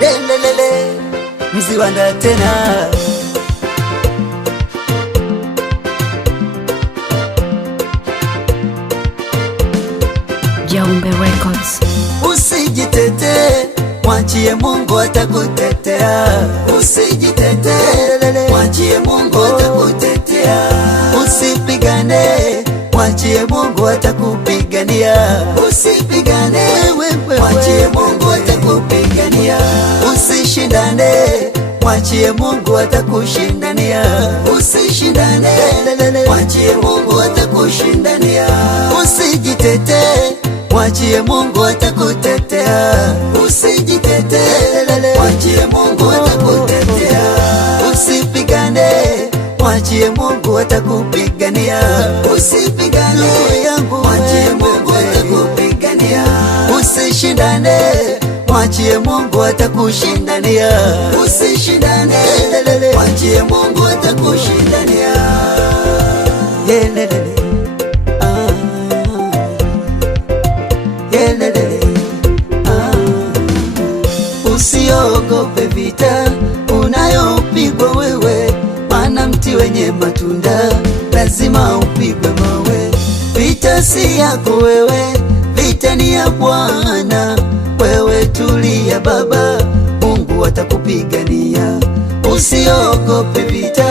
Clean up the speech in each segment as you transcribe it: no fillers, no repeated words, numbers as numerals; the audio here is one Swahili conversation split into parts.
Lelelele Mziwanda tena. Jaumbe Records. Usijitete, mwachie Mungu atakutetea. Usijitete, mwachie Mungu atakutetea. Usipigane, mwachie Mungu atakupigania. Usipigane, mwachie Mungu atakupigania. Usishindane, mwachie Mungu atakushindania. Usishindane, mwachie Mungu atakushindania. Usijitete, mwachie Mungu atakutetea. Usijitete, mwachie Mungu atakutetea. Usipigane, mwachie Mungu atakupigania. Usipigane, mwachie Mungu atakupigania. Usishindane, mwachie Mungu atakushindania. Usishindane, mwachie Mungu atakushindania. Yelelele Usiogope vita unayopigwa wewe, maana mti wenye matunda lazima upigwe mawe. Vita si yako wewe, vita ni ya Bwana. Wewe tulia baba, Mungu atakupigania. Usiogope vita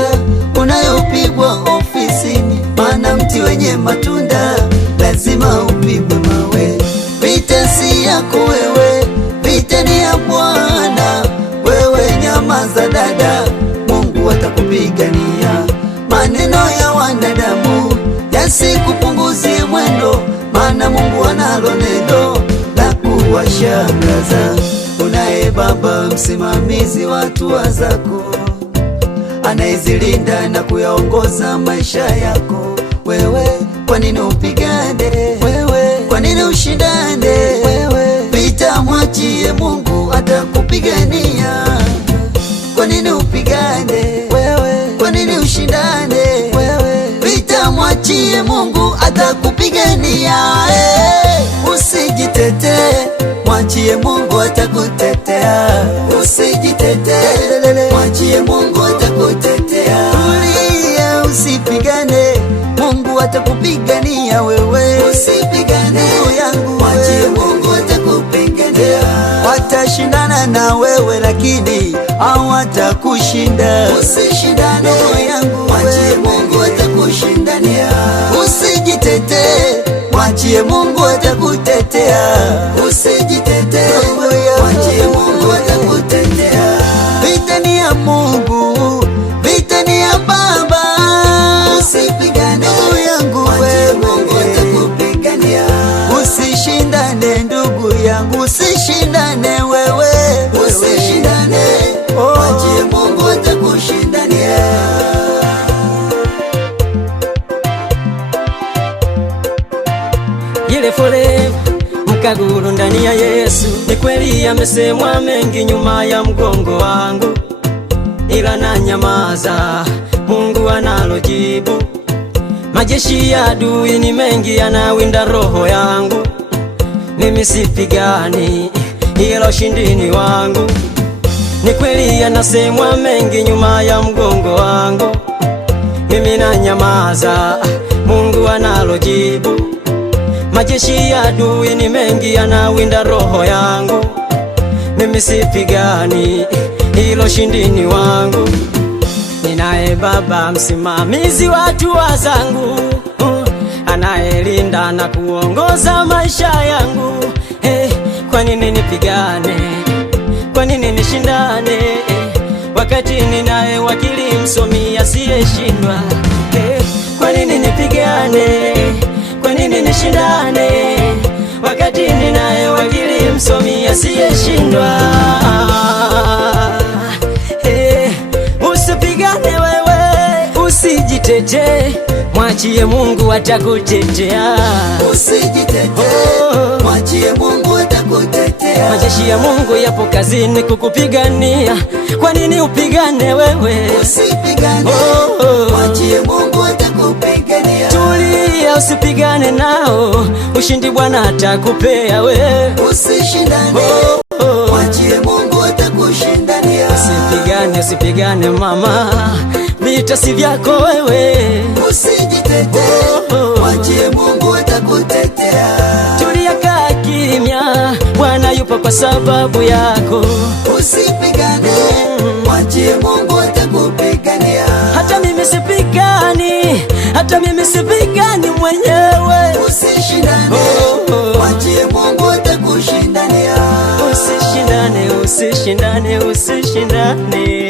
unayopigwa ofisini, maana mti wenye matunda lazima upigwe mawe. Vita si yako wewe, vita ni ya Bwana. Wewe nyamaza dada, Mungu atakupigania. Maneno ya wanadamu yasikupunguzie mwendo, maana Mungu analo neno la kuwashangaza. Unaye Baba msimamizi wa hatua zako, anayezilinda na kuyaongoza maisha yako. Wewe kwa nini upigane? Wewe kwa nini ushindane? Wewe vita mwachie Mungu atakupigania. Kwa nini upigane? Wewe kwa nini ushindane? Wewe vita mwachie Mungu atakupigania. Usijitete, mwachie Mungu atakutetea. Usijitete, mwachie Mungu atakutetea. Tulia, usipigane, Mungu atakupigania wewe. Usipigane yangu, mwachie Mungu atakupigania. Watashindana na wewe lakini hawatakushinda. Usishindane yangu, mwachie Mungu atakushindania. Usijitete, mwachie Mungu atakutetea. Usijitete, mwachie Mungu atakutetea. Vita ni ya Mungu, vita ni ya Baba. Usipigane yangu, mwachie Mungu atakupigania. Usishindane ndugu yangu, usishindane wewe. Usishindane, mwachie Mungu atakushindania. Ile forever mkaguru ndani ya Yesu. Ni kweli yamesemwa mengi nyuma ya mgongo wangu, ila na nyamaza, Mungu analo jibu. Majeshi ya adui ni mengi yanawinda roho yangu. Mimi sipigani, ila ushindi ni wangu. Ni kweli yanasemwa mengi nyuma ya mgongo wangu, mimi na nyamaza, Mungu analo jibu. Majeshi ya adui ni mengi yanawinda roho yangu. Mimi sipigani, ilo ushindi ni wangu. Ninaye Baba msimamizi wa hatua zangu, anayelinda na kuongoza maisha yangu. Kwa nini nipigane? Kwa nini nishindane? Wakati ninaye wakili msomi asiyeshindwa. Kwa nini nipigane? Kwa nini nishindane? Wakati ninaye wakili msomi asiyeshindwa. Usipigane wewe, usijitete, mwachie Mungu atakutetea. Usijitete, mwachie Mungu atakutetea. Majeshi ya Mungu yapo kazini kukupigania. Kwa nini upigane wewe? Usipigane, mwachie Mungu atakupigania. Tulia, usipigane nao, ushindi Bwana atakupea wewe. Usishindane, mwachie Mungu atakupigania. atakushindania. Usipigane, usipigane mama, vita si vyako wewe. Usijitetee, mwachie Mungu atakutetea. Tulia, kaa kimya, Bwana yupo kwa sababu yako. Usipigane, mwachie Mungu atakupigania. Hata mimi sipigani, hata mimi sipigani mwenyewe. Usishindane, mwachie Mungu atakushindania. Usishindane, usishindane, usishindane.